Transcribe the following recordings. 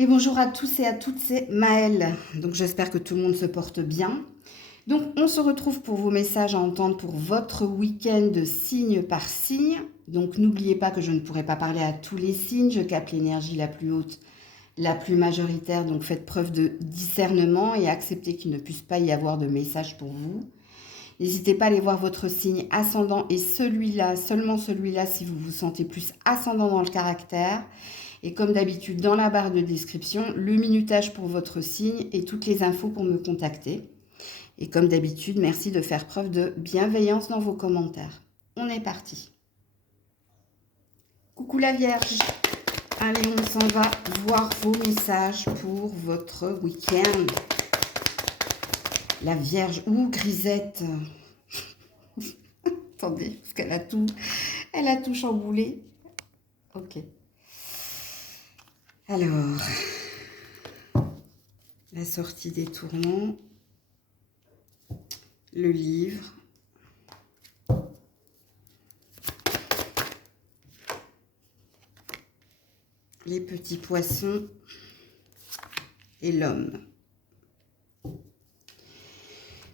Et bonjour à tous et à toutes, c'est Maëlle. Donc j'espère que tout le monde se porte bien. Donc on se retrouve pour vos messages à entendre pour votre week-end signe par signe. Donc n'oubliez pas que je ne pourrai pas parler à tous les signes, je capte l'énergie la plus haute, la plus majoritaire. Donc faites preuve de discernement et acceptez qu'il ne puisse pas y avoir de message pour vous. N'hésitez pas à aller voir votre signe ascendant et celui-là, seulement celui-là si vous vous sentez plus ascendant dans le caractère. Et comme d'habitude, dans la barre de description, le minutage pour votre signe et toutes les infos pour me contacter. Et comme d'habitude, merci de faire preuve de bienveillance dans vos commentaires. On est parti. Coucou la Vierge. Allez, on s'en va voir vos messages pour votre week-end. La Vierge ou Grisette. Attendez, parce elle a tout chamboulé. Ok. Alors, la sortie des tourments, le livre, les petits poissons et l'homme.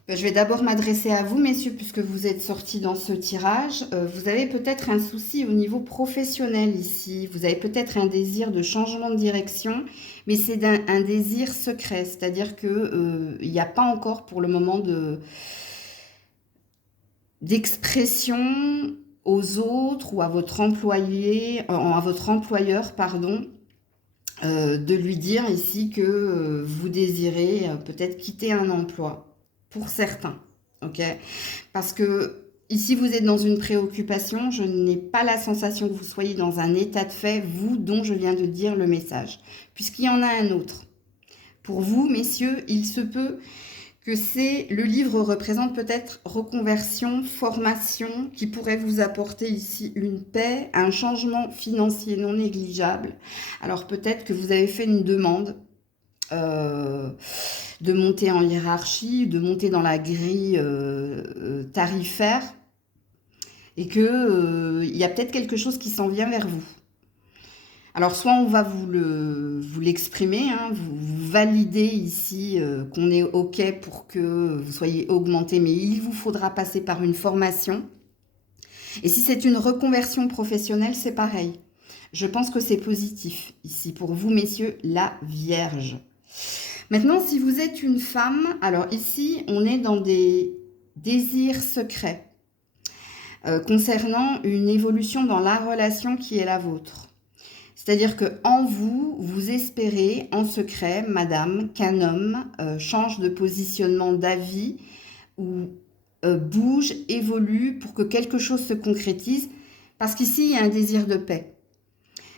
Je vais d'abord m'adresser à vous, messieurs, puisque vous êtes sortis dans ce tirage. Vous avez peut-être un souci au niveau professionnel ici. Vous avez peut-être un désir de changement de direction, mais c'est un désir secret. C'est-à-dire qu'il n'y a pas encore pour le moment d'expression aux autres ou à votre employeur, pardon, de lui dire ici que vous désirez peut-être quitter un emploi. Pour certains, ok? Parce que ici, vous êtes dans une préoccupation, je n'ai pas la sensation que vous soyez dans un état de fait, vous, dont je viens de dire le message, puisqu'il y en a un autre. Pour vous, messieurs, il se peut que le livre représente peut-être reconversion, formation, qui pourrait vous apporter ici une paix, un changement financier non négligeable. Alors peut-être que vous avez fait une demande de monter en hiérarchie, de monter dans la grille tarifaire, et que il y a peut-être quelque chose qui s'en vient vers vous. Alors soit on va vous l'exprimer, hein, vous validez ici qu'on est OK pour que vous soyez augmenté, mais il vous faudra passer par une formation. Et si c'est une reconversion professionnelle, c'est pareil. Je pense que c'est positif ici pour vous, messieurs, la Vierge. Maintenant, si vous êtes une femme, alors ici, on est dans des désirs secrets concernant une évolution dans la relation qui est la vôtre. C'est-à-dire que en vous, vous espérez en secret, madame, qu'un homme change de positionnement d'avis ou bouge, évolue pour que quelque chose se concrétise, parce qu'ici, il y a un désir de paix.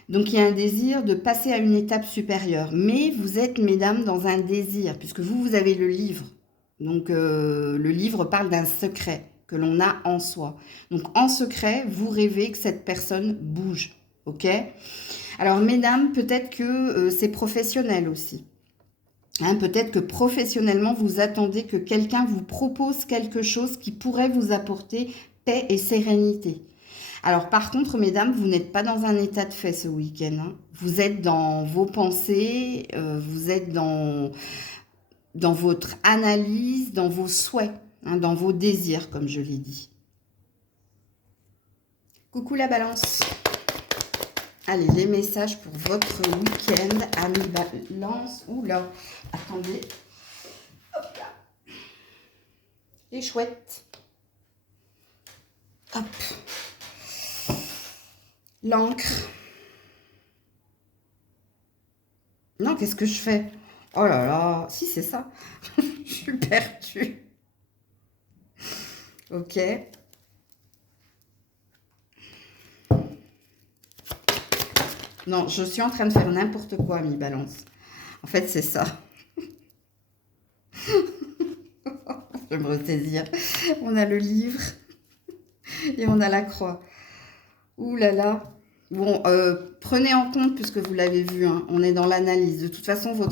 Donc, il y a un désir de passer à une étape supérieure. Mais vous êtes, mesdames, dans un désir, puisque vous avez le livre. Donc, le livre parle d'un secret que l'on a en soi. Donc, en secret, vous rêvez que cette personne bouge. OK? Alors, mesdames, peut-être que c'est professionnel aussi. Hein, peut-être que professionnellement, vous attendez que quelqu'un vous propose quelque chose qui pourrait vous apporter paix et sérénité. Alors par contre, mesdames, vous n'êtes pas dans un état de fait ce week-end. Hein. Vous êtes dans vos pensées, vous êtes dans votre analyse, dans vos souhaits, hein, dans vos désirs, comme je l'ai dit. Coucou la balance. Allez, les messages pour votre week-end, amis balance. Oula, attendez. Hop là. Les chouettes. Hop. L'encre. Non, qu'est-ce que je fais? Oh là là, si c'est ça. Je suis perdue. Ok. Non, je suis en train de faire n'importe quoi, mi balance. En fait, c'est ça. Je vais me ressaisir. On a le livre et on a la croix. Ouh là là. Bon, prenez en compte, puisque vous l'avez vu, hein, on est dans l'analyse. De toute façon, vos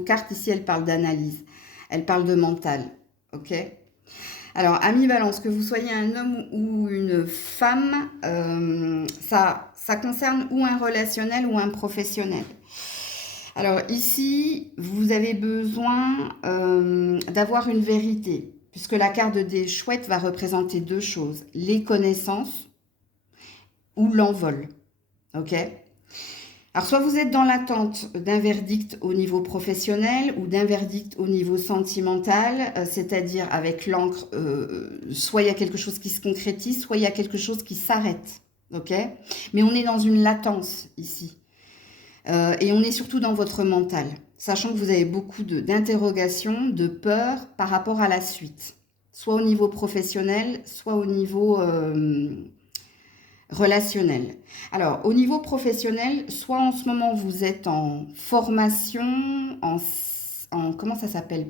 cartes ici, elles parlent d'analyse. Elles parlent de mental. Ok? Alors, ami Balance, que vous soyez un homme ou une femme, ça concerne ou un relationnel ou un professionnel. Alors ici, vous avez besoin d'avoir une vérité, puisque la carte des chouettes va représenter deux choses, les connaissances ou l'envol. Ok? Alors soit vous êtes dans l'attente d'un verdict au niveau professionnel ou d'un verdict au niveau sentimental, c'est-à-dire avec l'encre, soit il y a quelque chose qui se concrétise, soit il y a quelque chose qui s'arrête. Ok? Mais on est dans une latence ici. Et on est surtout dans votre mental, sachant que vous avez beaucoup d'interrogations, de peurs par rapport à la suite, soit au niveau professionnel, soit au niveau relationnel. Alors, au niveau professionnel, soit en ce moment vous êtes en formation, comment ça s'appelle?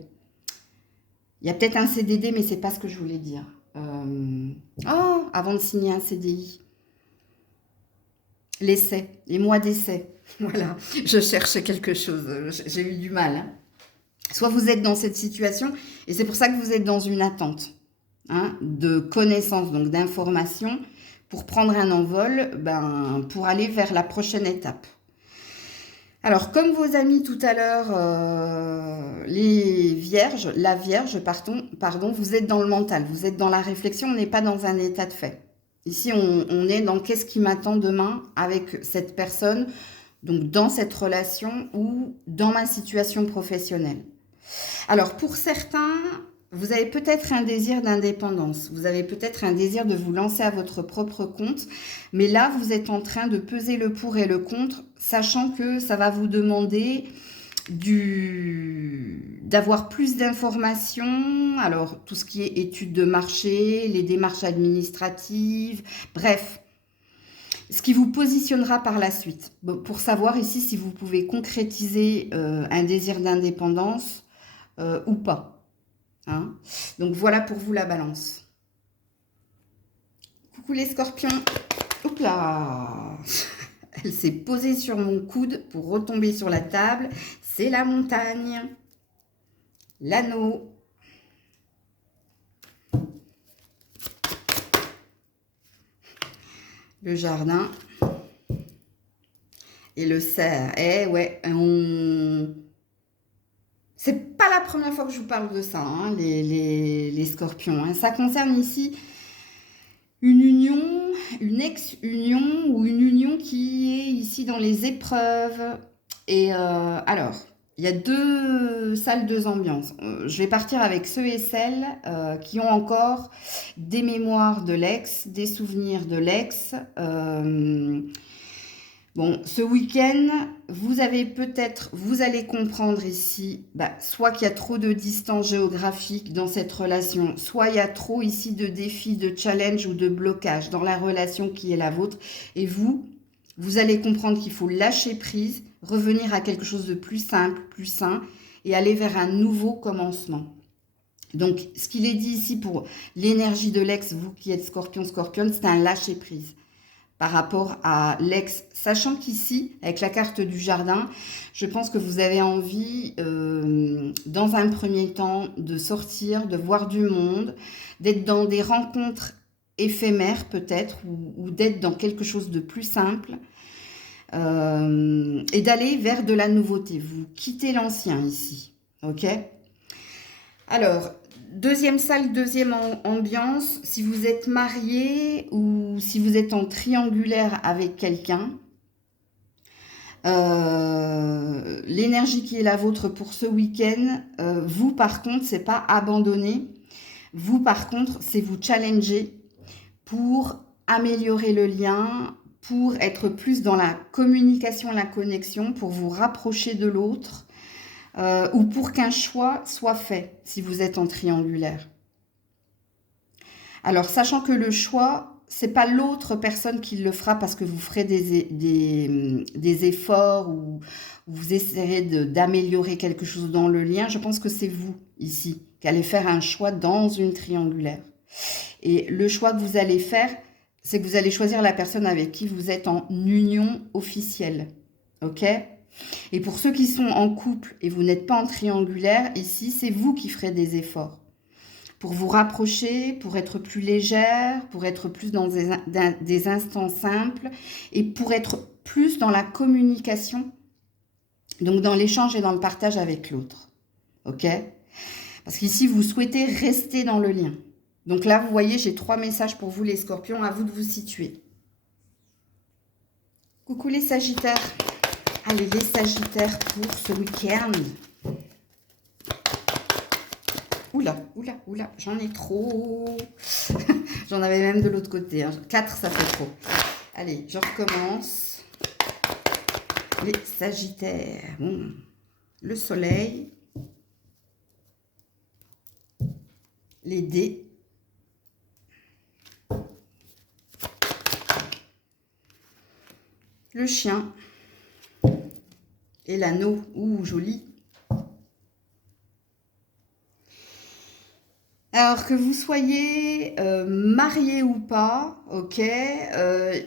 Il y a peut-être un CDD, mais c'est pas ce que je voulais dire. Avant de signer un CDI. L'essai, les mois d'essai. Voilà, je cherchais quelque chose, j'ai eu du mal, hein. Soit vous êtes dans cette situation, et c'est pour ça que vous êtes dans une attente, hein, de connaissances, donc d'informations, pour prendre un envol, pour aller vers la prochaine étape. Alors, comme vos amis tout à l'heure, les vierges, la vierge, pardon, vous êtes dans le mental, vous êtes dans la réflexion, on n'est pas dans un état de fait. Ici, on est dans qu'est-ce qui m'attend demain avec cette personne, donc dans cette relation ou dans ma situation professionnelle. Alors, pour certains, vous avez peut-être un désir d'indépendance, vous avez peut-être un désir de vous lancer à votre propre compte, mais là, vous êtes en train de peser le pour et le contre, sachant que ça va vous demander d'avoir plus d'informations, alors tout ce qui est études de marché, les démarches administratives, bref, ce qui vous positionnera par la suite, pour savoir ici si vous pouvez concrétiser un désir d'indépendance ou pas. Hein. Donc voilà pour vous la balance. Coucou les scorpions. Hop là. Elle s'est posée sur mon coude pour retomber sur la table. C'est la montagne. L'anneau. Le jardin. Et le cerf. Eh ouais, c'est pas la première fois que je vous parle de ça, hein, les scorpions. Hein. Ça concerne ici une union, une ex-union ou une union qui est ici dans les épreuves. Et alors, il y a deux salles, deux ambiances. Je vais partir avec ceux et celles qui ont encore des mémoires de l'ex, des souvenirs de l'ex. Bon, ce week-end, vous allez comprendre ici, soit qu'il y a trop de distance géographique dans cette relation, soit il y a trop ici de défis, de challenges ou de blocages dans la relation qui est la vôtre. Et vous allez comprendre qu'il faut lâcher prise, revenir à quelque chose de plus simple, plus sain et aller vers un nouveau commencement. Donc, ce qu'il est dit ici pour l'énergie de l'ex, vous qui êtes scorpion, c'est un lâcher prise par rapport à l'ex, sachant qu'ici, avec la carte du jardin, je pense que vous avez envie, dans un premier temps, de sortir, de voir du monde, d'être dans des rencontres éphémères peut-être, ou d'être dans quelque chose de plus simple, et d'aller vers de la nouveauté. Vous quittez l'ancien ici, ok? Alors, deuxième salle, deuxième ambiance, si vous êtes marié ou si vous êtes en triangulaire avec quelqu'un, l'énergie qui est la vôtre pour ce week-end, vous par contre, c'est pas abandonner. Vous par contre, c'est vous challenger pour améliorer le lien, pour être plus dans la communication, la connexion, pour vous rapprocher de l'autre. Ou pour qu'un choix soit fait si vous êtes en triangulaire. Alors, sachant que le choix, c'est pas l'autre personne qui le fera parce que vous ferez des efforts ou vous essayerez d'améliorer quelque chose dans le lien, je pense que c'est vous, ici, qui allez faire un choix dans une triangulaire. Et le choix que vous allez faire, c'est que vous allez choisir la personne avec qui vous êtes en union officielle. Ok ? Et pour ceux qui sont en couple et vous n'êtes pas en triangulaire, ici, c'est vous qui ferez des efforts pour vous rapprocher, pour être plus légère, pour être plus dans des instants simples et pour être plus dans la communication Donc, dans l'échange et dans le partage avec l'autre. OK? Parce qu'ici, vous souhaitez rester dans le lien. Donc là, vous voyez, j'ai 3 messages pour vous, les scorpions. À vous de vous situer. Coucou les sagittaires. Allez, les sagittaires pour ce week-end. Oula, oula, oula, j'en ai trop. J'en avais même de l'autre côté. 4, ça fait trop. Allez, je recommence. Les sagittaires. Le soleil. Les dés. Le chien. Et l'anneau. Ouh, joli. Alors, que vous soyez marié ou pas, ok,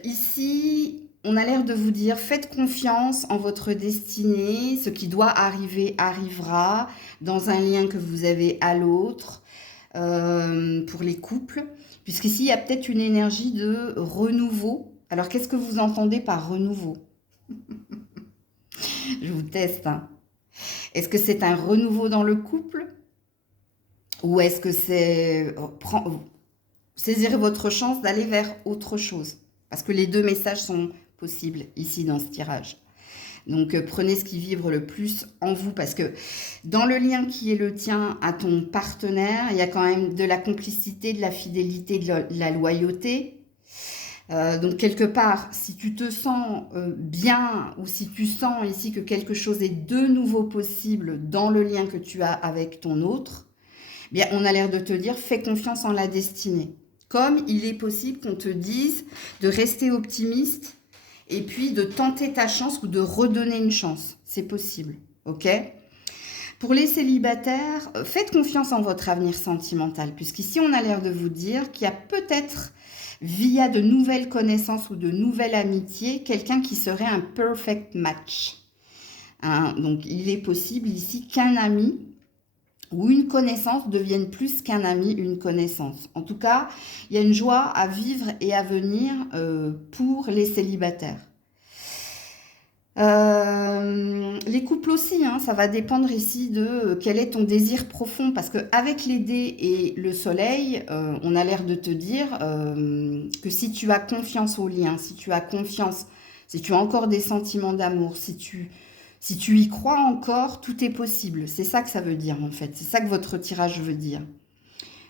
ici, on a l'air de vous dire, faites confiance en votre destinée, ce qui doit arriver arrivera, dans un lien que vous avez à l'autre, pour les couples, puisqu'ici, il y a peut-être une énergie de renouveau. Alors, qu'est-ce que vous entendez par renouveau? Je vous teste, hein. Est-ce que c'est un renouveau dans le couple? Ou est-ce que c'est saisir votre chance d'aller vers autre chose? Parce que les deux messages sont possibles ici dans ce tirage. Donc prenez ce qui vibre le plus en vous, parce que dans le lien qui est le tien à ton partenaire, il y a quand même de la complicité, de la fidélité, de la loyauté. Donc quelque part, si tu te sens bien, ou si tu sens ici que quelque chose est de nouveau possible dans le lien que tu as avec ton autre, bien, on a l'air de te dire, fais confiance en la destinée. Comme il est possible qu'on te dise de rester optimiste et puis de tenter ta chance ou de redonner une chance. C'est possible, ok? Pour les célibataires, faites confiance en votre avenir sentimental, puisqu'ici, on a l'air de vous dire qu'il y a peut-être, via de nouvelles connaissances ou de nouvelles amitiés, quelqu'un qui serait un perfect match. Hein, donc, il est possible ici qu'un ami ou une connaissance devienne plus qu'un ami, une connaissance. En tout cas, il y a une joie à vivre et à venir pour les célibataires. Les couples aussi, hein, ça va dépendre ici de quel est ton désir profond, parce qu'avec les dés et le soleil, on a l'air de te dire que si tu as confiance au lien, si tu as confiance, si tu as encore des sentiments d'amour, si tu y crois encore, tout est possible. C'est ça que ça veut dire en fait, c'est ça que votre tirage veut dire.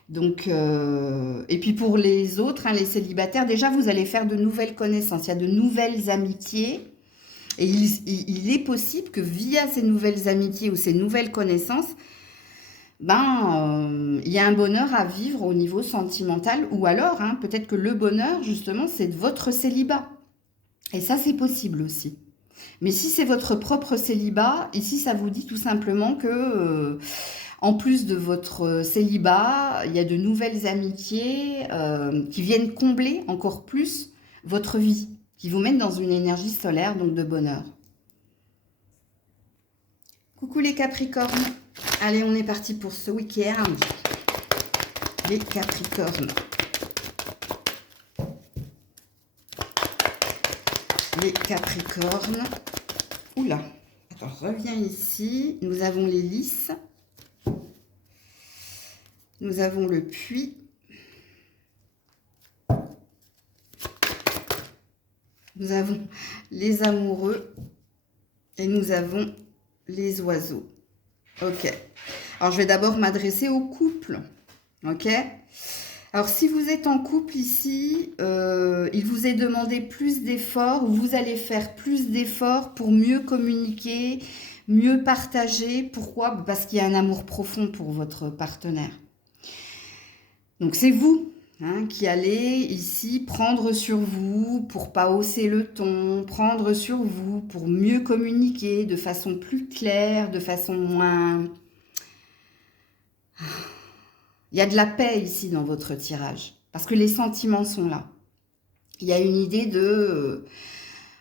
Donc, et puis pour les autres, hein, les célibataires, déjà vous allez faire de nouvelles connaissances, il y a de nouvelles amitiés. Et il est possible que via ces nouvelles amitiés ou ces nouvelles connaissances, il y a un bonheur à vivre au niveau sentimental. Ou alors, hein, peut-être que le bonheur, justement, c'est de votre célibat. Et ça, c'est possible aussi. Mais si c'est votre propre célibat, ici, ça vous dit tout simplement que, en plus de votre célibat, il y a de nouvelles amitiés qui viennent combler encore plus votre vie, qui vous mettent dans une énergie solaire, donc de bonheur. Coucou les Capricornes. Allez, on est parti pour ce week-end. Les Capricornes. Les Capricornes. Oula. Attends, reviens ici. Nous avons les lys. Nous avons le puits. Nous avons les amoureux. Et nous avons les oiseaux. Ok. Alors, je vais d'abord m'adresser au couple. Ok. Alors, si vous êtes en couple ici, il vous est demandé plus d'efforts, ou vous allez faire plus d'efforts pour mieux communiquer, mieux partager. Pourquoi? Parce qu'il y a un amour profond pour votre partenaire. Donc, c'est vous, hein, qui allez ici prendre sur vous pour pas hausser le ton, prendre sur vous pour mieux communiquer de façon plus claire, de façon moins... Il y a de la paix ici dans votre tirage, parce que les sentiments sont là. Il y a une idée de...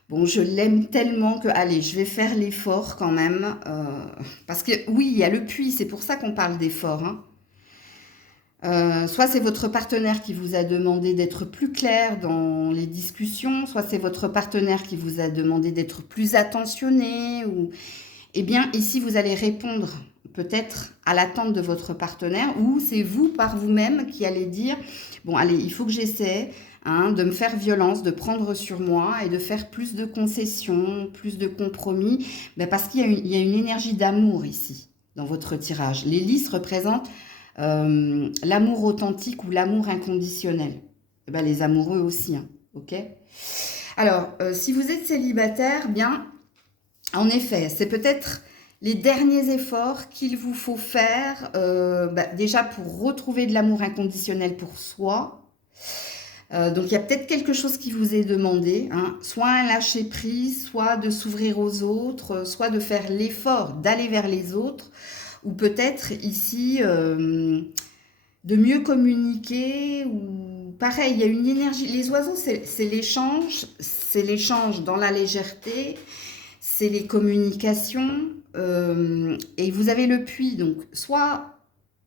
bon, je l'aime tellement que, allez, je vais faire l'effort quand même. Parce que, oui, il y a le puits, c'est pour ça qu'on parle d'effort. Hein. Soit c'est votre partenaire qui vous a demandé d'être plus clair dans les discussions, soit c'est votre partenaire qui vous a demandé d'être plus attentionné. eh bien, ici, vous allez répondre peut-être à l'attente de votre partenaire ou c'est vous par vous-même qui allez dire, bon, allez, il faut que j'essaie de me faire violence, de prendre sur moi et de faire plus de concessions, plus de compromis, parce qu'il y a une énergie d'amour ici dans votre tirage. Les lys représentent l'amour authentique ou l'amour inconditionnel. Les amoureux aussi, ok. Alors, si vous êtes célibataire, bien, en effet, c'est peut-être les derniers efforts qu'il vous faut faire, déjà pour retrouver de l'amour inconditionnel pour soi. Donc, il y a peut-être quelque chose qui vous est demandé, soit un lâcher-prise, soit de s'ouvrir aux autres, soit de faire l'effort d'aller vers les autres, ou peut-être ici de mieux communiquer, ou pareil, il y a une énergie. Les oiseaux, c'est l'échange dans la légèreté, c'est les communications, et vous avez le puits, donc soit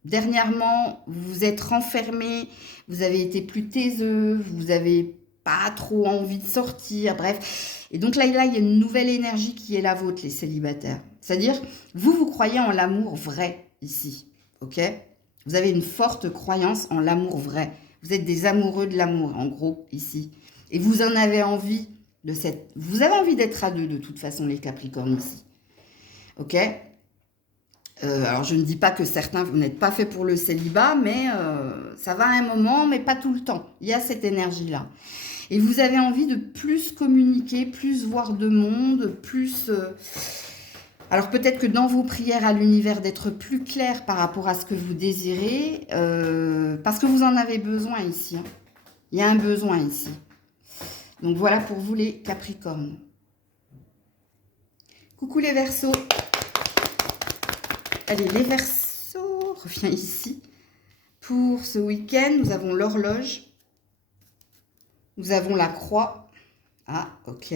dernièrement vous vous êtes renfermé, vous avez été plus taiseux, vous n'avez pas trop envie de sortir, bref, et donc là il y a une nouvelle énergie qui est la vôtre, les célibataires, c'est-à-dire vous croyez en l'amour vrai ici, ok, vous avez une forte croyance en l'amour vrai, vous êtes des amoureux de l'amour en gros ici, et vous en avez envie. Vous avez envie d'être à deux de toute façon, les Capricornes ici. Ok, alors je ne dis pas que certains, vous n'êtes pas fait pour le célibat, mais ça va à un moment, mais pas tout le temps. Il y a cette énergie-là. Et vous avez envie de plus communiquer, plus voir de monde, plus... alors peut-être que dans vos prières à l'univers, d'être plus clair par rapport à ce que vous désirez, parce que vous en avez besoin ici. Il y a un besoin ici. Donc voilà pour vous les Capricornes. Coucou les Verseaux. Allez, les Verseaux, reviens ici. Pour ce week-end, nous avons l'horloge. Nous avons la croix. Ah, ok.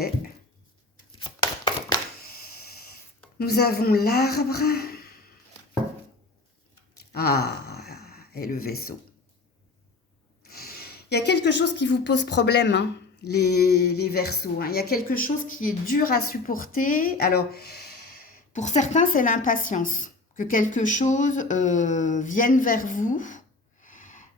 Nous avons l'arbre. Ah, et le vaisseau. Il y a quelque chose qui vous pose problème, les Verseaux. Il y a quelque chose qui est dur à supporter. Alors, pour certains, c'est l'impatience. Que quelque chose vienne vers vous,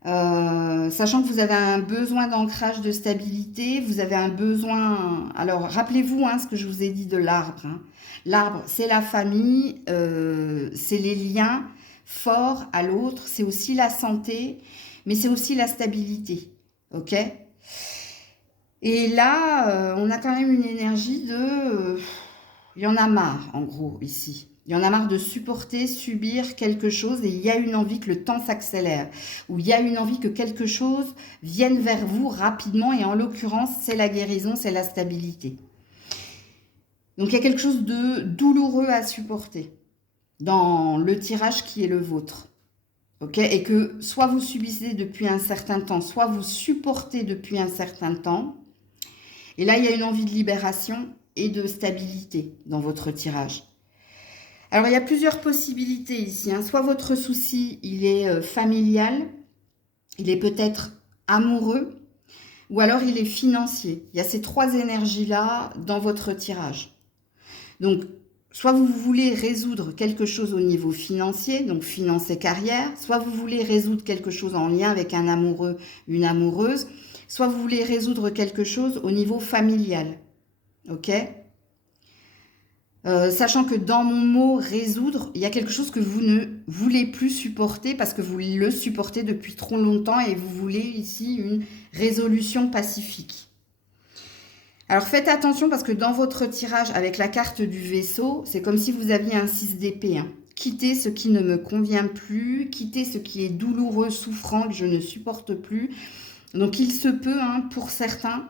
sachant que vous avez un besoin d'ancrage, de stabilité, vous avez un besoin... Alors, rappelez-vous ce que je vous ai dit de l'arbre. L'arbre, c'est la famille, c'est les liens forts à l'autre, c'est aussi la santé, mais c'est aussi la stabilité. Ok ? Et là, on a quand même une énergie de... il y en a marre, en gros, ici. Il y en a marre de supporter, subir quelque chose et il y a une envie que le temps s'accélère. Ou il y a une envie que quelque chose vienne vers vous rapidement et en l'occurrence, c'est la guérison, c'est la stabilité. Donc il y a quelque chose de douloureux à supporter dans le tirage qui est le vôtre. Ok, et que soit vous subissez depuis un certain temps, soit vous supportez depuis un certain temps. Et là, il y a une envie de libération et de stabilité dans votre tirage. Alors, il y a plusieurs possibilités ici. Soit votre souci, il est familial, il est peut-être amoureux, ou alors il est financier. Il y a ces trois énergies-là dans votre tirage. Donc, soit vous voulez résoudre quelque chose au niveau financier, donc finance et carrière, soit vous voulez résoudre quelque chose en lien avec un amoureux, une amoureuse, soit vous voulez résoudre quelque chose au niveau familial. Ok ? Sachant que dans mon mot résoudre, il y a quelque chose que vous ne voulez plus supporter parce que vous le supportez depuis trop longtemps et vous voulez ici une résolution pacifique. Alors faites attention parce que dans votre tirage avec la carte du vaisseau, c'est comme si vous aviez un 6 d'épée. Quitter ce qui ne me convient plus, quitter ce qui est douloureux, souffrant, que je ne supporte plus. Donc il se peut, pour certains,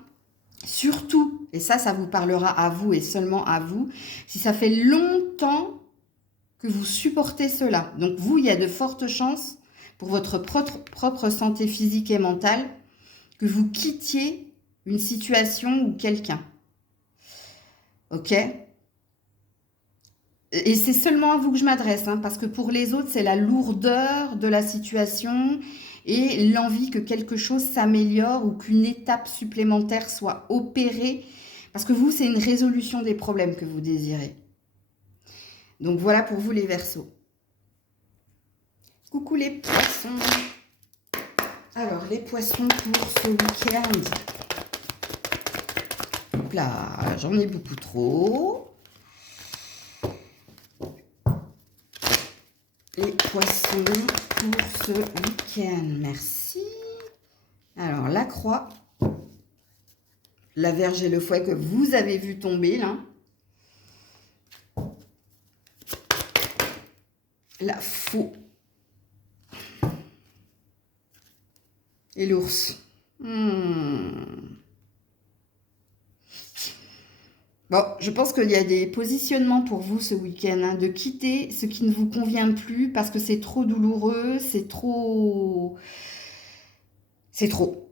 surtout, et ça vous parlera à vous et seulement à vous, si ça fait longtemps que vous supportez cela. Donc vous, il y a de fortes chances pour votre propre santé physique et mentale que vous quittiez une situation ou quelqu'un. Ok ? Et c'est seulement à vous que je m'adresse, parce que pour les autres, c'est la lourdeur de la situation et l'envie que quelque chose s'améliore ou qu'une étape supplémentaire soit opérée. Parce que vous, c'est une résolution des problèmes que vous désirez. Donc voilà pour vous les Verseaux. Coucou les poissons. Alors les poissons pour ce week-end. Hop là, j'en ai beaucoup trop. Les poissons pour ce week-end, merci. Alors la croix, la Vierge et le fouet que vous avez vu tomber là. La faux. Et l'ours. Bon, je pense qu'il y a des positionnements pour vous ce week-end, hein, de quitter ce qui ne vous convient plus parce que c'est trop douloureux, c'est trop... C'est trop.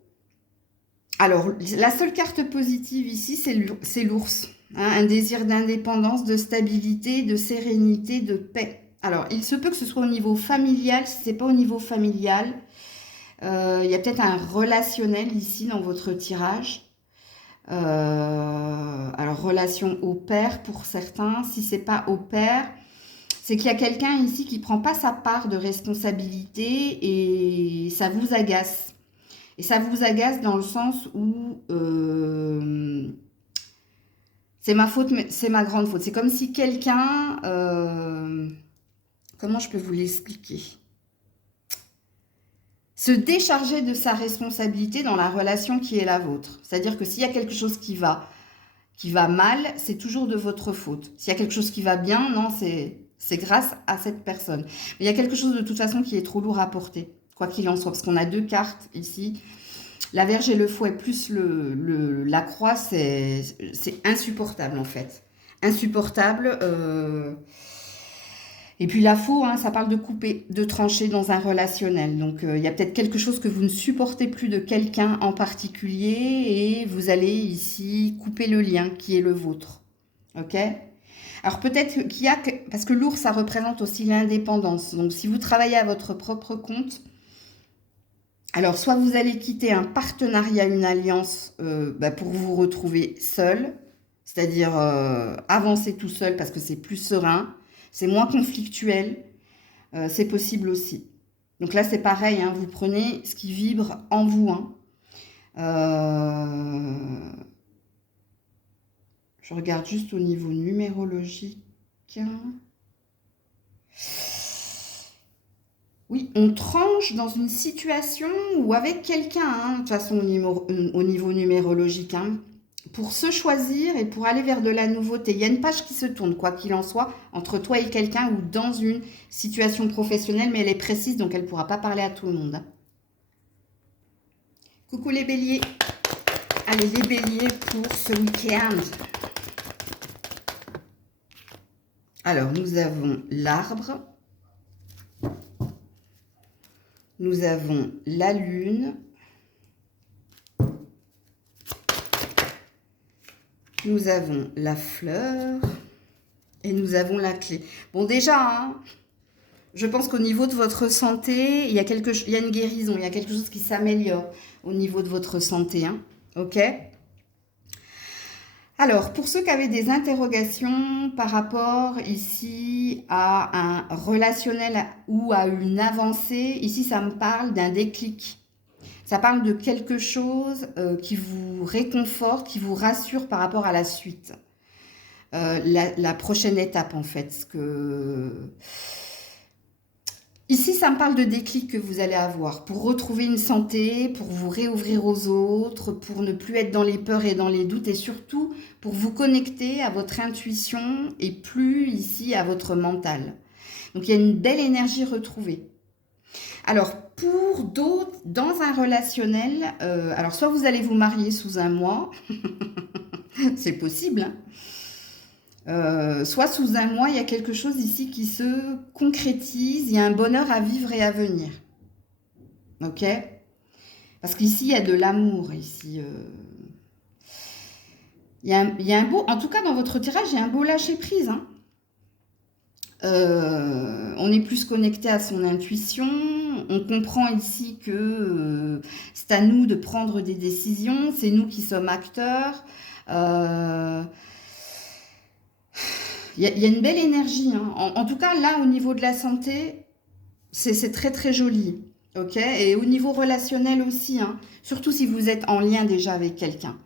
Alors, la seule carte positive ici, c'est l'ours. Hein, un désir d'indépendance, de stabilité, de sérénité, de paix. Alors, il se peut que ce soit au niveau familial. Si ce n'est pas au niveau familial, il y a peut-être un relationnel ici dans votre tirage. Alors, relation au père pour certains. Si c'est pas au père, c'est qu'il y a quelqu'un ici qui prend pas sa part de responsabilité et ça vous agace. Et ça vous agace dans le sens où c'est ma faute, mais c'est ma grande faute. C'est comme si quelqu'un... comment je peux vous l'expliquer? Se décharger de sa responsabilité dans la relation qui est la vôtre. C'est-à-dire que s'il y a quelque chose qui va mal, c'est toujours de votre faute. S'il y a quelque chose qui va bien, non, c'est grâce à cette personne. Mais il y a quelque chose de toute façon qui est trop lourd à porter, quoi qu'il en soit, parce qu'on a deux cartes ici. La Vierge et le fouet plus la croix, c'est insupportable en fait. Insupportable. Et puis la faux, hein, ça parle de couper, de trancher dans un relationnel. Donc il y a peut-être quelque chose que vous ne supportez plus de quelqu'un en particulier et vous allez ici couper le lien qui est le vôtre. Ok ? Alors peut-être qu'il y a... Parce que l'ours, ça représente aussi l'indépendance. Donc si vous travaillez à votre propre compte, alors soit vous allez quitter un partenariat, une alliance pour vous retrouver seul, c'est-à-dire avancer tout seul parce que c'est plus serein, c'est moins conflictuel, c'est possible aussi. Donc là c'est pareil, hein, vous prenez ce qui vibre en vous. Hein. Je regarde juste au niveau numérologique. Oui, on tranche dans une situation ou avec quelqu'un, hein, de toute façon au niveau numérologique, hein, pour se choisir et pour aller vers de la nouveauté. Il y a une page qui se tourne, quoi qu'il en soit, entre toi et quelqu'un ou dans une situation professionnelle, mais elle est précise, donc elle ne pourra pas parler à tout le monde. Hein. Coucou les béliers. Allez, les béliers pour ce week-end. Alors, nous avons l'arbre. Nous avons la lune. Nous avons la fleur. Et nous avons la clé. Bon, déjà, hein, je pense qu'au niveau de votre santé, il y a une guérison, il y a quelque chose qui s'améliore au niveau de votre santé. Hein, ok ? Alors, pour ceux qui avaient des interrogations par rapport ici à un relationnel ou à une avancée, ici ça me parle d'un déclic. Ça parle de quelque chose qui vous réconforte, qui vous rassure par rapport à la suite. La prochaine étape en fait. Ici, ça me parle de déclic que vous allez avoir pour retrouver une santé, pour vous réouvrir aux autres, pour ne plus être dans les peurs et dans les doutes et surtout pour vous connecter à votre intuition et plus ici à votre mental. Donc, il y a une belle énergie retrouvée. Alors, pour d'autres, dans un relationnel, alors soit vous allez vous marier sous un mois, c'est possible, hein. Soit sous un mois, il y a quelque chose ici qui se concrétise, il y a un bonheur à vivre et à venir. Ok ? Parce qu'ici, il y a de l'amour. Ici, il y a un beau... En tout cas, dans votre tirage, il y a un beau lâcher-prise. Hein. On est plus connecté à son intuition. On comprend ici que c'est à nous de prendre des décisions. C'est nous qui sommes acteurs. Il y a une belle énergie, hein. En tout cas, là, au niveau de la santé, c'est très très joli. Ok? Et au niveau relationnel aussi, hein. Surtout si vous êtes en lien déjà avec quelqu'un.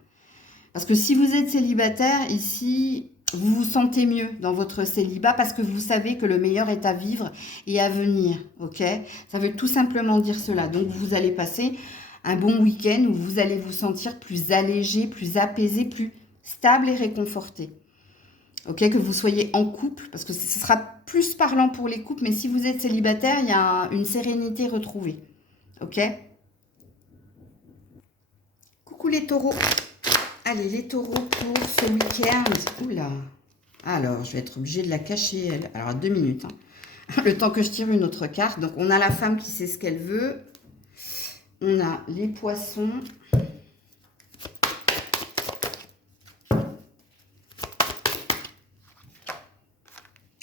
Parce que si vous êtes célibataire, ici, vous vous sentez mieux dans votre célibat parce que vous savez que le meilleur est à vivre et à venir. Ok? Ça veut tout simplement dire cela. Donc, vous allez passer un bon week-end où vous allez vous sentir plus allégé, plus apaisé, plus stable et réconforté. Ok, que vous soyez en couple, parce que ce sera plus parlant pour les couples, mais si vous êtes célibataire, il y a une sérénité retrouvée. Ok? Coucou les taureaux. Allez, les taureaux pour ce week-end. Oula. Alors, je vais être obligée de la cacher, elle. Alors, 2 minutes, hein. Le temps que je tire une autre carte. Donc, on a la femme qui sait ce qu'elle veut. On a les poissons.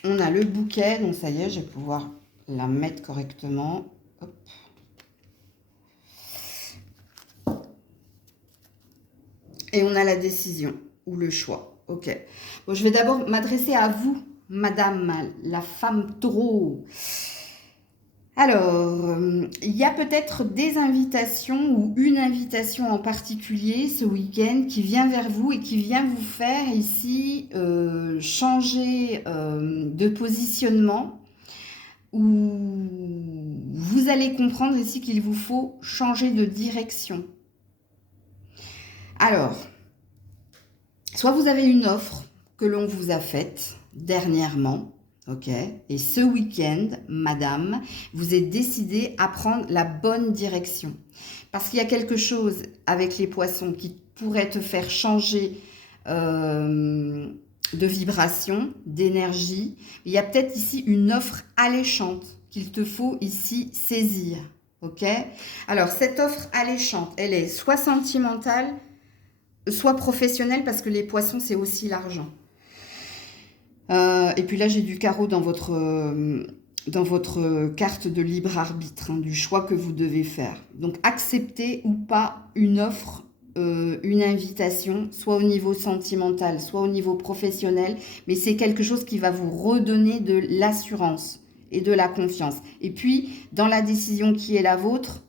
On a le bouquet. Donc, ça y est, je vais pouvoir la mettre correctement. Hop. Et on a la décision ou le choix. Ok. Bon, je vais d'abord m'adresser à vous, madame, la femme taureau. Alors, il y a peut-être des invitations ou une invitation en particulier ce week-end qui vient vers vous et qui vient vous faire ici changer de positionnement, où vous allez comprendre ici qu'il vous faut changer de direction. Alors, soit vous avez une offre que l'on vous a faite dernièrement, ok, et ce week-end, madame, vous êtes décidée à prendre la bonne direction. Parce qu'il y a quelque chose avec les poissons qui pourrait te faire changer de vibration, d'énergie. Il y a peut-être ici une offre alléchante qu'il te faut ici saisir, ok. Alors, cette offre alléchante, elle est soit sentimentale, soit professionnelle, parce que les poissons, c'est aussi l'argent. Et puis là, j'ai du carreau dans votre carte de libre arbitre, hein, du choix que vous devez faire. Donc, accepter ou pas une offre, une invitation, soit au niveau sentimental, soit au niveau professionnel, mais c'est quelque chose qui va vous redonner de l'assurance et de la confiance. Et puis, dans la décision qui est la vôtre,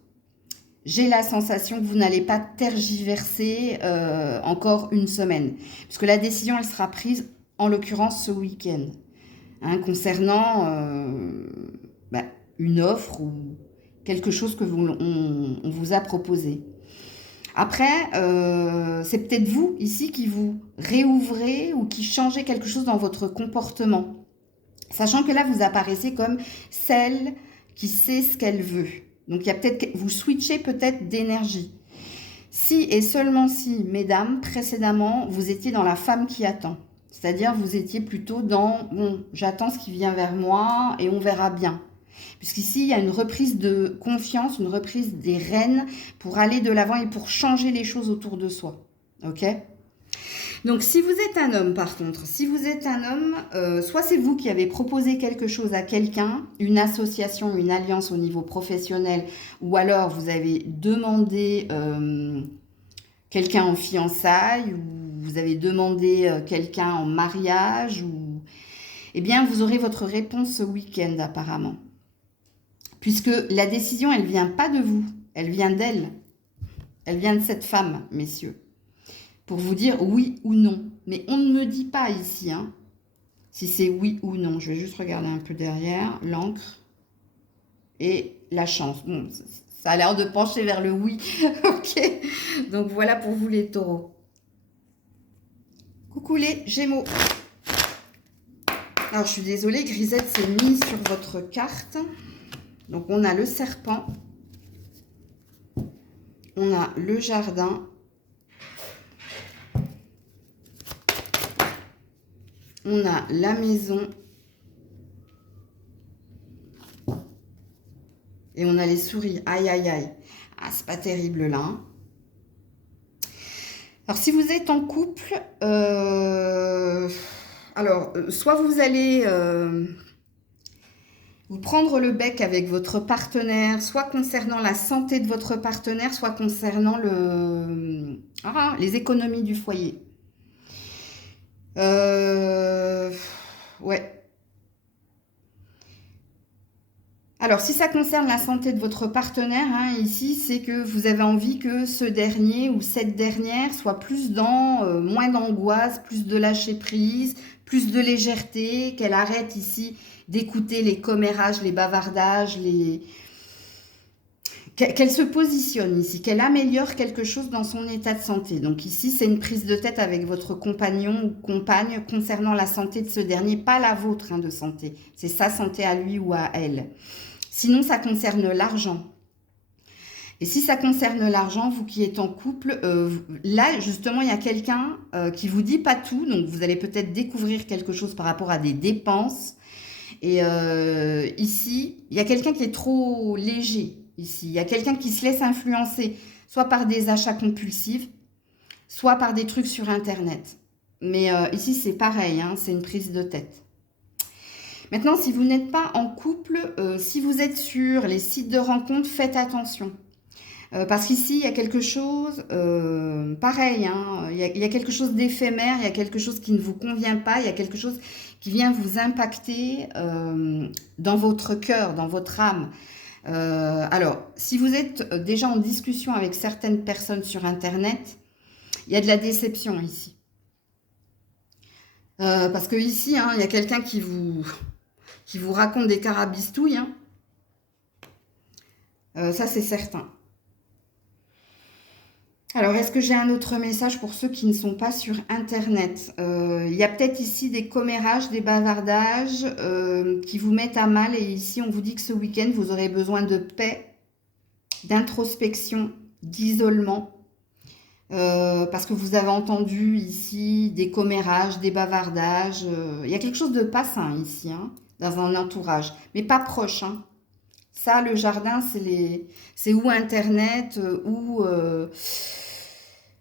j'ai la sensation que vous n'allez pas tergiverser encore une semaine. Parce que la décision, elle sera prise, en l'occurrence, ce week-end. Hein, concernant une offre ou quelque chose que on vous a proposé. Après, c'est peut-être vous, ici, qui vous réouvrez ou qui changez quelque chose dans votre comportement. Sachant que là, vous apparaissez comme celle qui sait ce qu'elle veut. Donc, il y a peut-être, vous switchez peut-être d'énergie. Si et seulement si, mesdames, précédemment, vous étiez dans la femme qui attend. C'est-à-dire, vous étiez plutôt dans, bon, j'attends ce qui vient vers moi et on verra bien. Puisqu'ici, il y a une reprise de confiance, une reprise des rênes pour aller de l'avant et pour changer les choses autour de soi. Ok ? Donc, si vous êtes un homme, par contre, si vous êtes un homme, soit c'est vous qui avez proposé quelque chose à quelqu'un, une association, une alliance au niveau professionnel, ou alors vous avez demandé quelqu'un en fiançailles, ou vous avez demandé quelqu'un en mariage, ou eh bien, vous aurez votre réponse ce week-end apparemment. Puisque la décision, elle vient pas de vous, elle vient d'elle. Elle vient de cette femme, messieurs. Pour vous dire oui ou non. Mais on ne me dit pas ici, hein, si c'est oui ou non. Je vais juste regarder un peu derrière. L'encre et la chance. Bon, ça a l'air de pencher vers le oui. Ok. Donc voilà pour vous les taureaux. Coucou les gémeaux. Alors je suis désolée, Grisette s'est mise sur votre carte. Donc on a le serpent. On a le jardin. On a la maison. Et on a les souris. Aïe, aïe, aïe. Ah, c'est pas terrible là. Hein. Alors, si vous êtes en couple, soit vous allez vous prendre le bec avec votre partenaire, soit concernant la santé de votre partenaire, soit concernant les économies du foyer. Ouais. Alors, si ça concerne la santé de votre partenaire, hein, ici, c'est que vous avez envie que ce dernier ou cette dernière soit plus dans moins d'angoisse, plus de lâcher prise, plus de légèreté, qu'elle arrête ici d'écouter les commérages, les bavardages, qu'elle se positionne ici, qu'elle améliore quelque chose dans son état de santé. Donc ici, c'est une prise de tête avec votre compagnon ou compagne concernant la santé de ce dernier, pas la vôtre hein, de santé. C'est sa santé à lui ou à elle. Sinon, ça concerne l'argent. Et si ça concerne l'argent, vous qui êtes en couple, là, justement, il y a quelqu'un qui vous dit pas tout. Donc, vous allez peut-être découvrir quelque chose par rapport à des dépenses. Et ici, il y a quelqu'un qui est trop léger. Ici, il y a quelqu'un qui se laisse influencer, soit par des achats compulsifs, soit par des trucs sur Internet. Mais ici, c'est pareil, hein, c'est une prise de tête. Maintenant, si vous n'êtes pas en couple, si vous êtes sur les sites de rencontres, faites attention. Parce qu'ici, il y a quelque chose, pareil, hein, il y a quelque chose d'éphémère, il y a quelque chose qui ne vous convient pas, il y a quelque chose qui vient vous impacter dans votre cœur, dans votre âme. Alors, si vous êtes déjà en discussion avec certaines personnes sur Internet, il y a de la déception ici. Parce que ici, hein, il y a quelqu'un qui vous raconte des carabistouilles. Hein. Ça, c'est certain. Alors, est-ce que j'ai un autre message pour ceux qui ne sont pas sur Internet? Il y a peut-être ici des commérages, des bavardages qui vous mettent à mal. Et ici, on vous dit que ce week-end, vous aurez besoin de paix, d'introspection, d'isolement. Parce que vous avez entendu ici des commérages, des bavardages. Il y a quelque chose de pas sain ici, hein, dans un entourage, mais pas proche. Hein. Ça, le jardin, c'est ou Internet, ou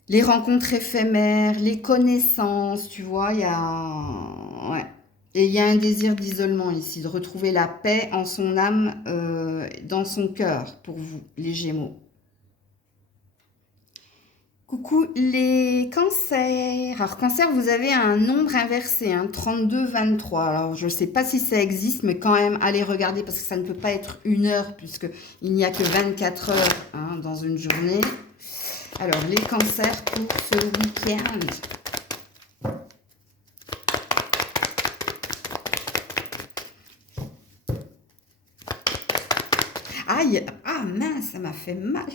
les rencontres éphémères, les connaissances, tu vois, il y a... Ouais. Et il y a un désir d'isolement ici, de retrouver la paix en son âme, dans son cœur, pour vous, les Gémeaux. Coucou les cancers. Alors cancer, vous avez un nombre inversé, hein, 32-23. Alors je ne sais pas si ça existe, mais quand même, allez regarder parce que ça ne peut pas être une heure puisqu'il n'y a que 24 heures hein, dans une journée. Alors les cancers pour ce week-end. Aïe, ah mince, ça m'a fait mal.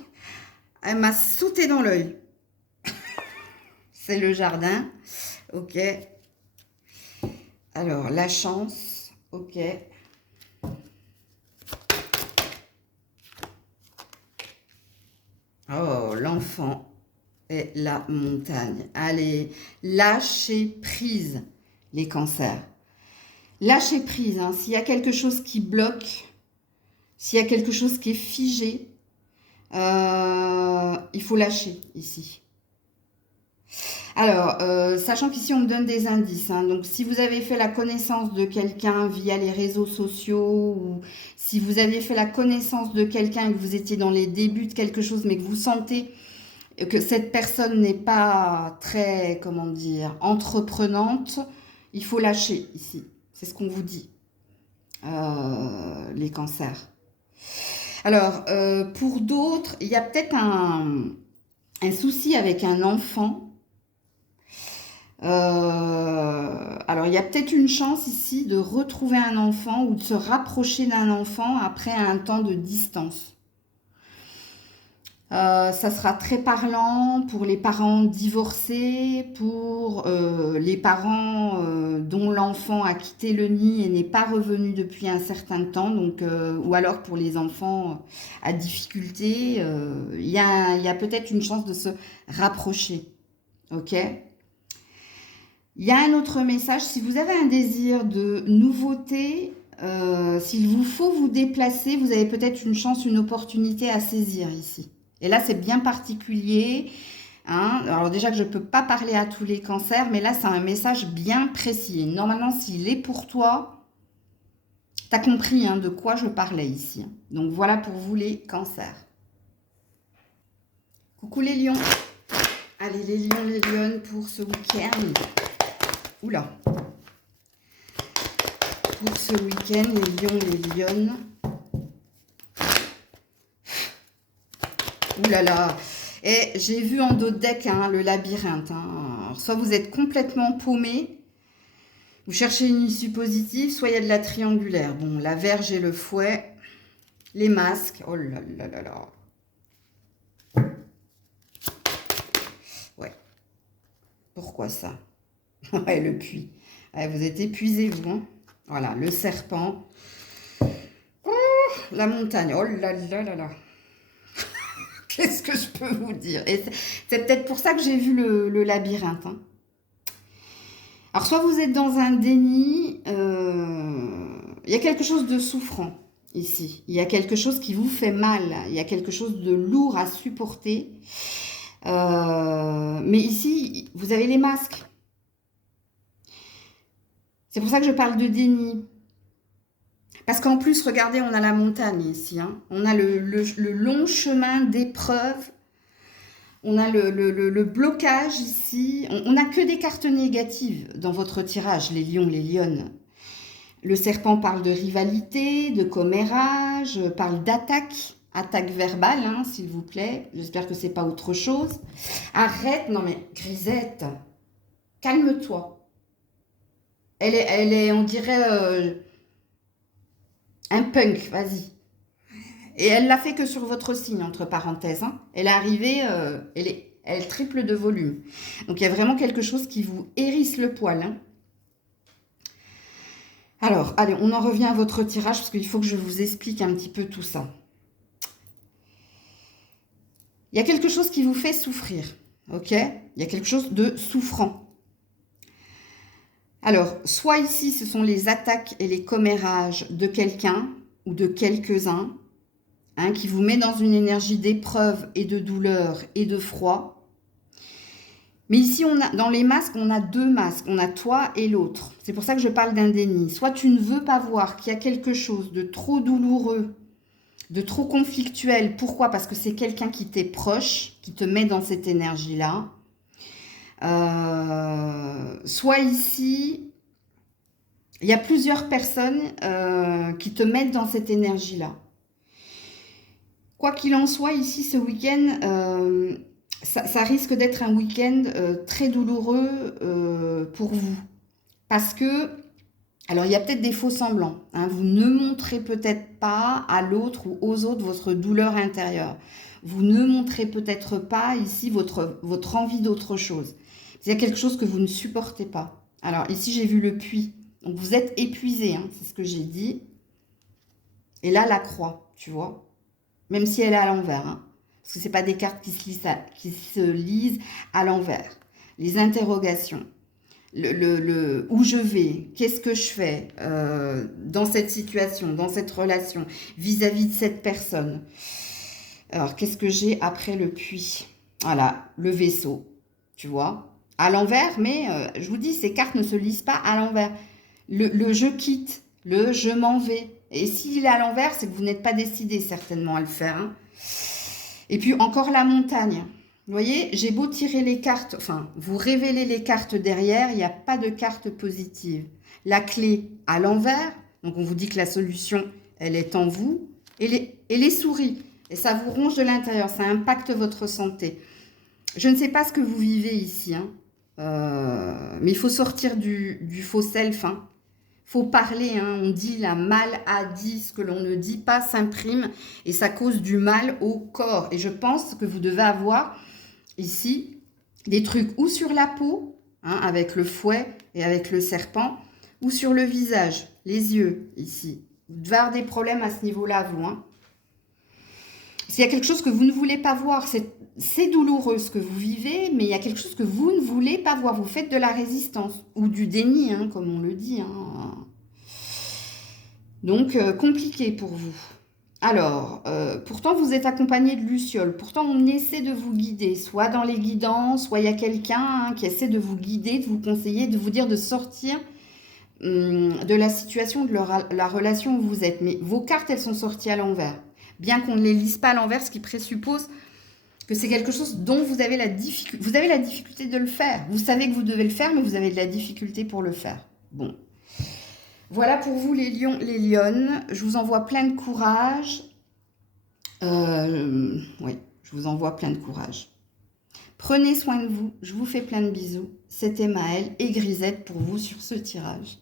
Elle m'a sauté dans l'œil. C'est le jardin. Ok. Alors, la chance. Ok. Oh, l'enfant et la montagne. Allez, lâchez prise, les cancers. Lâchez prise. Hein. S'il y a quelque chose qui bloque, s'il y a quelque chose qui est figé, il faut lâcher ici. Alors, sachant qu'ici on me donne des indices, hein, donc si vous avez fait la connaissance de quelqu'un via les réseaux sociaux ou si vous aviez fait la connaissance de quelqu'un et que vous étiez dans les débuts de quelque chose mais que vous sentez que cette personne n'est pas très, comment dire, entreprenante, il faut lâcher ici. C'est ce qu'on vous dit, les cancers. Alors, pour d'autres, il y a peut-être un souci avec un enfant. Alors, il y a peut-être une chance ici de retrouver un enfant ou de se rapprocher d'un enfant après un temps de distance. Ça sera très parlant pour les parents divorcés, pour les parents dont l'enfant a quitté le nid et n'est pas revenu depuis un certain temps, donc, ou alors pour les enfants à difficulté. Il y a peut-être une chance de se rapprocher. Ok ? Il y a un autre message, si vous avez un désir de nouveauté, s'il vous faut vous déplacer, vous avez peut-être une chance, une opportunité à saisir ici. Et là, c'est bien particulier. Hein. Alors déjà que je ne peux pas parler à tous les cancers, mais là, c'est un message bien précis. Et normalement, s'il est pour toi, tu as compris hein, de quoi je parlais ici. Donc voilà pour vous les cancers. Coucou les lions. Allez les lions, les lionnes pour ce week-end. Oula. pour ce week-end, les lions, les lionnes. Ouh là là. Et j'ai vu en dos de deck hein, le labyrinthe. Hein. Alors, soit vous êtes complètement paumé, vous cherchez une issue positive, soit il y a de la triangulaire. Bon, la verge et le fouet, les masques. Oh là là là là. Ouais. Pourquoi ça? Ouais, le puits. Ouais, vous êtes épuisé, vous. Hein. Voilà, le serpent. Oh, la montagne. Oh là là là là. Qu'est-ce que je peux vous dire? Et c'est peut-être pour ça que j'ai vu le labyrinthe. Hein. Alors, soit vous êtes dans un déni, il y a quelque chose de souffrant ici. Il y a quelque chose qui vous fait mal. Il y a quelque chose de lourd à supporter. Mais ici, vous avez les masques. C'est pour ça que je parle de déni. Parce qu'en plus, regardez, on a la montagne ici. Hein. On a le long chemin d'épreuves. On a le blocage ici. On n'a que des cartes négatives dans votre tirage, les lions, les lionnes. Le serpent parle de rivalité, de commérage, parle d'attaque. Attaque verbale, hein, s'il vous plaît. J'espère que c'est pas autre chose. Arrête, non mais, Grisette, calme-toi. Elle est, on dirait, un punk, vas-y. Et elle l'a fait que sur votre signe, entre parenthèses. Hein. Elle est arrivée, elle triple de volume. Donc, il y a vraiment quelque chose qui vous hérisse le poil. Hein. Alors, allez, on en revient à votre tirage, parce qu'il faut que je vous explique un petit peu tout ça. Il y a quelque chose qui vous fait souffrir, ok? Il y a quelque chose de souffrant. Alors, soit ici, ce sont les attaques et les commérages de quelqu'un ou de quelques-uns, hein, qui vous met dans une énergie d'épreuve et de douleur et de froid. Mais ici, dans les masques, on a deux masques. On a toi et l'autre. C'est pour ça que je parle d'un déni. Soit tu ne veux pas voir qu'il y a quelque chose de trop douloureux, de trop conflictuel. Pourquoi? Parce que c'est quelqu'un qui t'est proche, qui te met dans cette énergie-là. Soit ici, il y a plusieurs personnes qui te mettent dans cette énergie-là. Quoi qu'il en soit, ici, ce week-end, ça risque d'être un week-end très douloureux pour vous. Parce que, alors il y a peut-être des faux semblants. Hein, vous ne montrez peut-être pas à l'autre ou aux autres votre douleur intérieure. Vous ne montrez peut-être pas ici votre envie d'autre chose. Il y a quelque chose que vous ne supportez pas. Alors ici, j'ai vu le puits. Donc vous êtes épuisé, hein, c'est ce que j'ai dit. Et là, la croix, tu vois. Même si elle est à l'envers. Hein, parce que ce n'est pas des cartes qui se lisent à l'envers. Les interrogations. Où je vais, qu'est-ce que je fais dans cette situation, dans cette relation, vis-à-vis de cette personne. Alors, qu'est-ce que j'ai après le puits? Voilà, le vaisseau, tu vois. À l'envers, mais je vous dis, ces cartes ne se lisent pas à l'envers. Le je quitte, le je m'en vais. Et s'il est à l'envers, c'est que vous n'êtes pas décidé certainement à le faire. Hein. Et puis encore la montagne. Vous voyez, j'ai beau tirer les cartes, enfin, vous révélez les cartes derrière, il n'y a pas de carte positive. La clé à l'envers, donc on vous dit que la solution, elle est en vous, et les souris. Et ça vous ronge de l'intérieur, ça impacte votre santé. Je ne sais pas ce que vous vivez ici, hein, mais il faut sortir du faux self. Hein. Faut parler, hein, on dit la maladie, ce que l'on ne dit pas s'imprime et ça cause du mal au corps. Et je pense que vous devez avoir ici des trucs ou sur la peau, hein, avec le fouet et avec le serpent, ou sur le visage, les yeux ici. Vous devez avoir des problèmes à ce niveau-là, vous. Hein. S'il y a quelque chose que vous ne voulez pas voir, c'est douloureux ce que vous vivez, mais il y a quelque chose que vous ne voulez pas voir. Vous faites de la résistance ou du déni, hein, comme on le dit. Hein. Donc, compliqué pour vous. Alors, pourtant, vous êtes accompagné de Luciole. Pourtant, on essaie de vous guider, soit dans les guidances, soit il y a quelqu'un hein, qui essaie de vous guider, de vous conseiller, de vous dire de sortir de la situation, de la relation où vous êtes. Mais vos cartes, elles sont sorties à l'envers. Bien qu'on ne les lise pas à l'envers, ce qui présuppose que c'est quelque chose dont vous avez la difficulté. Vous avez la difficulté de le faire. Vous savez que vous devez le faire, mais vous avez de la difficulté pour le faire. Bon. Voilà pour vous les lions, les lionnes. Je vous envoie plein de courage. Oui, je vous envoie plein de courage. Prenez soin de vous. Je vous fais plein de bisous. C'était Maëlle et Grisette pour vous sur ce tirage.